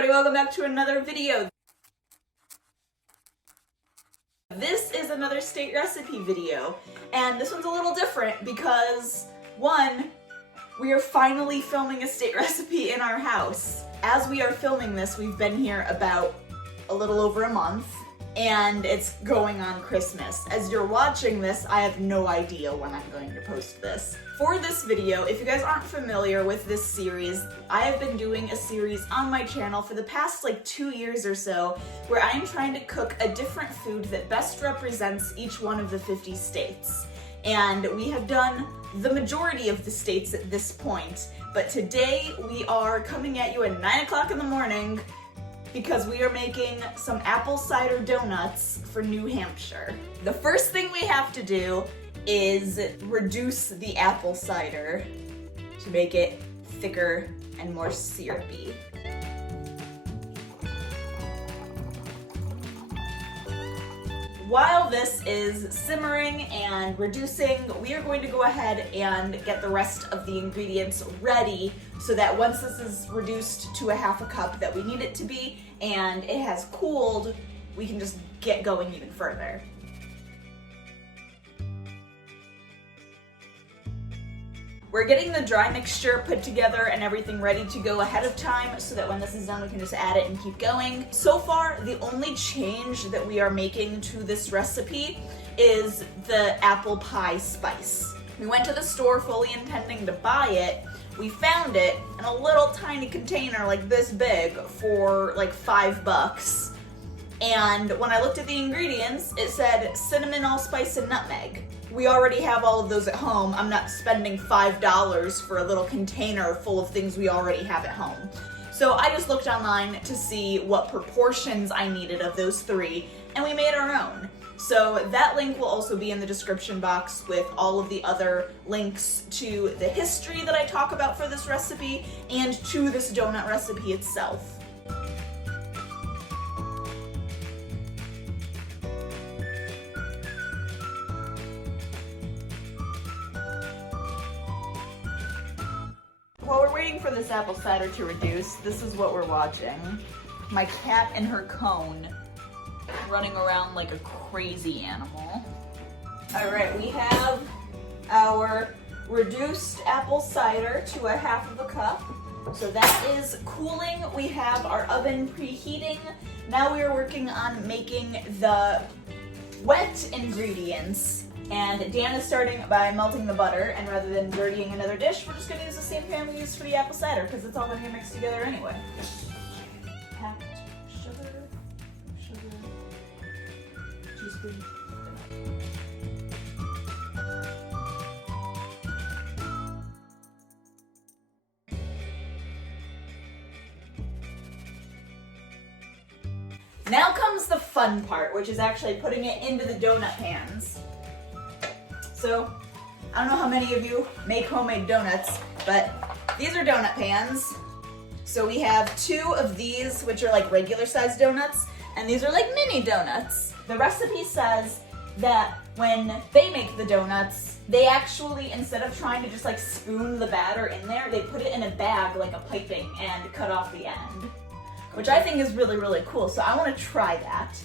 everybody, welcome back to another video. This is another state recipe video, and this one's a little different because, one, we are finally filming a state recipe in our house. As we are filming this, we've been here about a little over a month, and it's going on Christmas. As you're watching this, I have no idea when I'm going to post this. For this video, if you guys aren't familiar with this series, I have been doing a series on my channel for the past 2 years or so, where I am trying to cook a different food that best represents each one of the 50 states. And we have done the majority of the states at this point, but today we are coming at you at 9 o'clock in the morning because we are making some apple cider donuts for New Hampshire. The first thing we have to do is reduce the apple cider to make it thicker and more syrupy. While this is simmering and reducing, we are going to go ahead and get the rest of the ingredients ready so that once this is reduced to a half a cup that we need it to be and it has cooled, we can just get going even further. We're getting the dry mixture put together and everything ready to go ahead of time so that when this is done we can just add it and keep going. So far, the only change that we are making to this recipe is the apple pie spice. We went to the store fully intending to buy it. We found it in a little tiny container like this big for $5. And when I looked at the ingredients, it said cinnamon, allspice, and nutmeg. We already have all of those at home. I'm not spending $5 for a little container full of things we already have at home. So I just looked online to see what proportions I needed of those three, and we made our own. So that link will also be in the description box with all of the other links to the history that I talk about for this recipe and to this donut recipe itself. While we're waiting for this apple cider to reduce, this is what we're watching. My cat and her cone running around like a crazy animal. All right, we have our reduced apple cider to a half of a cup. So that is cooling. We have our oven preheating. Now we are working on making the wet ingredients. And Dan is starting by melting the butter, and rather than dirtying another dish, we're just going to use the same pan we used for the apple cider because it's all going to get mixed together anyway. Packed sugar, teaspoon. Now comes the fun part, which is actually putting it into the donut pans. So, I don't know how many of you make homemade donuts, but these are donut pans. So we have 2 of these, which are like regular sized donuts, and these are like mini donuts. The recipe says that when they make the donuts, they actually, instead of trying to just spoon the batter in there, they put it in a bag like a piping and cut off the end, which I think is really, really cool. So I want to try that.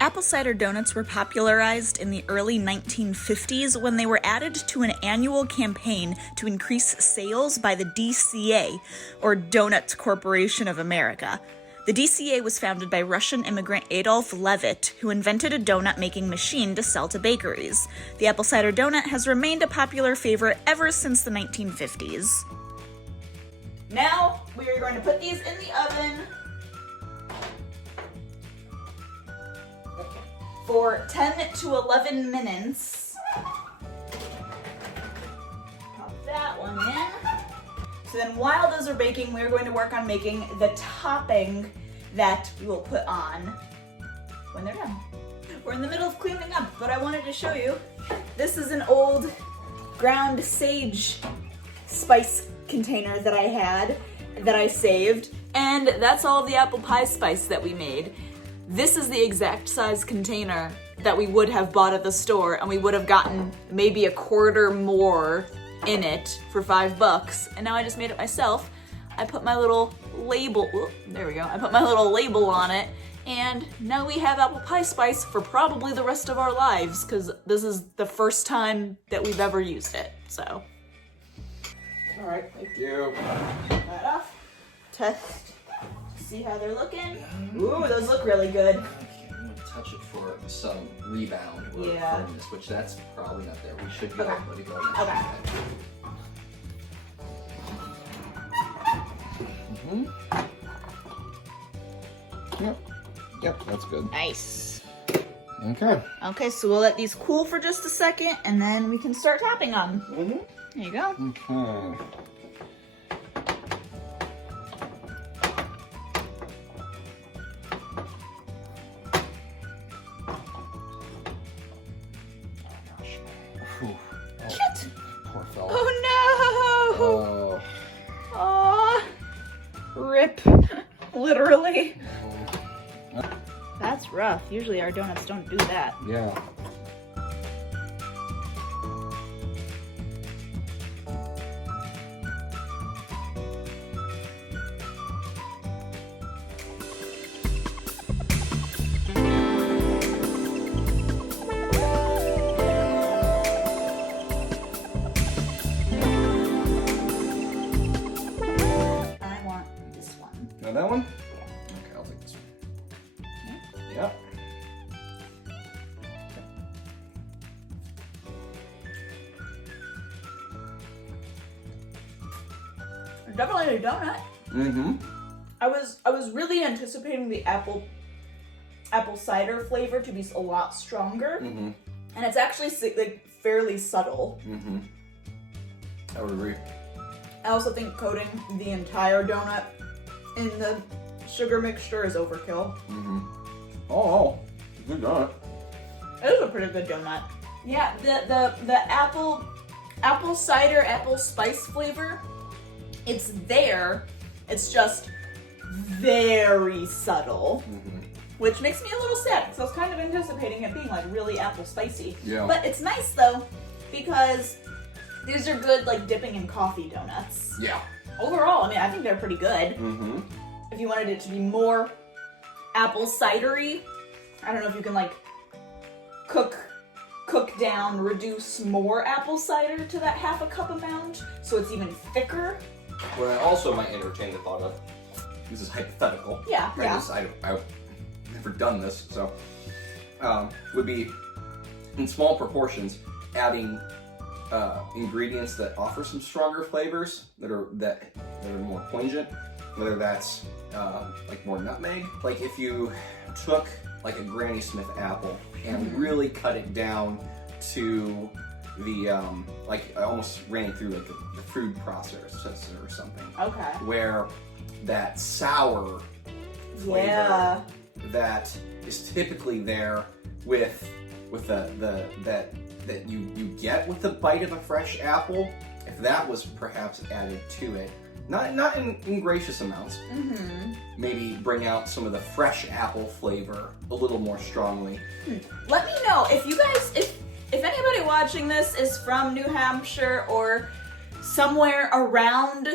Apple cider donuts were popularized in the early 1950s when they were added to an annual campaign to increase sales by the DCA, or Donuts Corporation of America. The DCA was founded by Russian immigrant Adolf Levitt, who invented a donut-making machine to sell to bakeries. The apple cider donut has remained a popular favorite ever since the 1950s. Now we are going to put these in the oven for 10 to 11 minutes. Pop that one in. So then while those are baking, we're going to work on making the topping that we will put on when they're done. We're in the middle of cleaning up, but I wanted to show you. This is an old ground sage spice container that I had, that I saved, and that's all of the apple pie spice that we made. This is the exact size container that we would have bought at the store, and we would have gotten maybe a quarter more in it for $5, and now I just made it myself. I put my little label. Oop, there we go. I put my little label on it. And now we have apple pie spice for probably the rest of our lives, because this is the first time that we've ever used it, so. All right, Thank you. that off. Test, see how they're looking. Ooh, those look really good. Okay, I'm gonna touch it for some rebound or Yeah. firmness, which that's probably not there. We should go. Okay. Let me go. Okay. Yep, that's good. Nice. Okay. Okay, so we'll let these cool for just a second, and then we can start topping them. Mm-hmm. There you go. Okay. Whew. Shit. Poor fella. Oh no! Oh. Aw. Rip. Literally. That's rough. Usually our donuts don't do that. Yeah. I want this one. Got that one? Okay, I'll take this one. Yep. Definitely a donut. Mm-hmm. I was really anticipating the apple cider flavor to be a lot stronger, Mm-hmm. and it's actually like fairly subtle. Mm-hmm. I would agree. I also think coating the entire donut in the sugar mixture is overkill. Mm-hmm. Oh, good donut. It is a pretty good donut. Yeah, the apple cider, apple spice flavor, it's there. It's just very subtle, Mm-hmm. which makes me a little sad because I was kind of anticipating it being like really apple spicy. Yeah. But it's nice though because these are good like dipping in coffee donuts. Yeah. Overall, I mean, I think they're pretty good. Mm-hmm. If you wanted it to be more apple cidery, I don't know if you can like cook down, reduce more apple cider to that half a cup amount so it's even thicker. What I also might entertain the thought of, this is hypothetical. Yeah, yeah. I've never done this, so would be in small proportions adding ingredients that offer some stronger flavors that are more poignant. Whether that's like more nutmeg, like if you took like a Granny Smith apple and really cut it down to the like I almost ran it through like the food processor or something, Okay. where that sour flavor Yeah. that is typically there with the that you get with the bite of a fresh apple, if that was perhaps added to it, not in gracious amounts, Mm-hmm. maybe bring out some of the fresh apple flavor a little more strongly. Let me know if you guys, if anybody watching this is from New Hampshire or somewhere around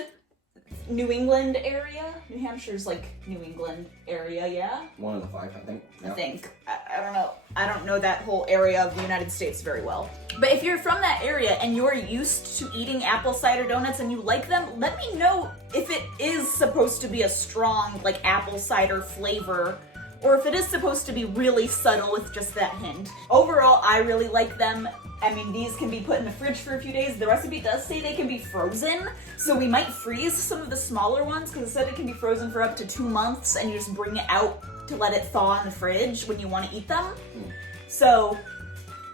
New England area. New Hampshire's like New England area, yeah? One of the five, I think. I Yeah. think. I don't know. I don't know that whole area of the United States very well. But if you're from that area and you're used to eating apple cider donuts and you like them, let me know if it is supposed to be a strong like apple cider flavor or if it is supposed to be really subtle with just that hint. Overall, I really like them. I mean, these can be put in the fridge for a few days. The recipe does say they can be frozen, so we might freeze some of the smaller ones because it said it can be frozen for up to 2 months and you just bring it out to let it thaw in the fridge when you want to eat them. So,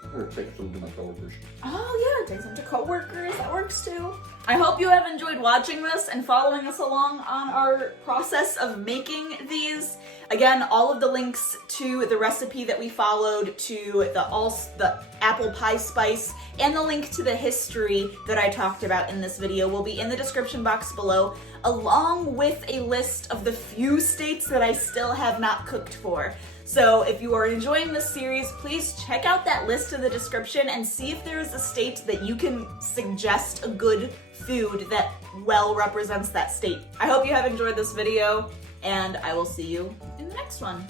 I'm gonna take some to my coworkers. oh yeah, take some to coworkers, that works too. I hope you have enjoyed watching this and following us along on our process of making these. Again, all of the links to the recipe that we followed, to the apple pie spice, and the link to the history that I talked about in this video will be in the description box below, along with a list of the few states that I still have not cooked for. So if you are enjoying this series, please check out that list in the description and see if there is a state that you can suggest a good food that well represents that state. I hope you have enjoyed this video, and I will see you in the next one.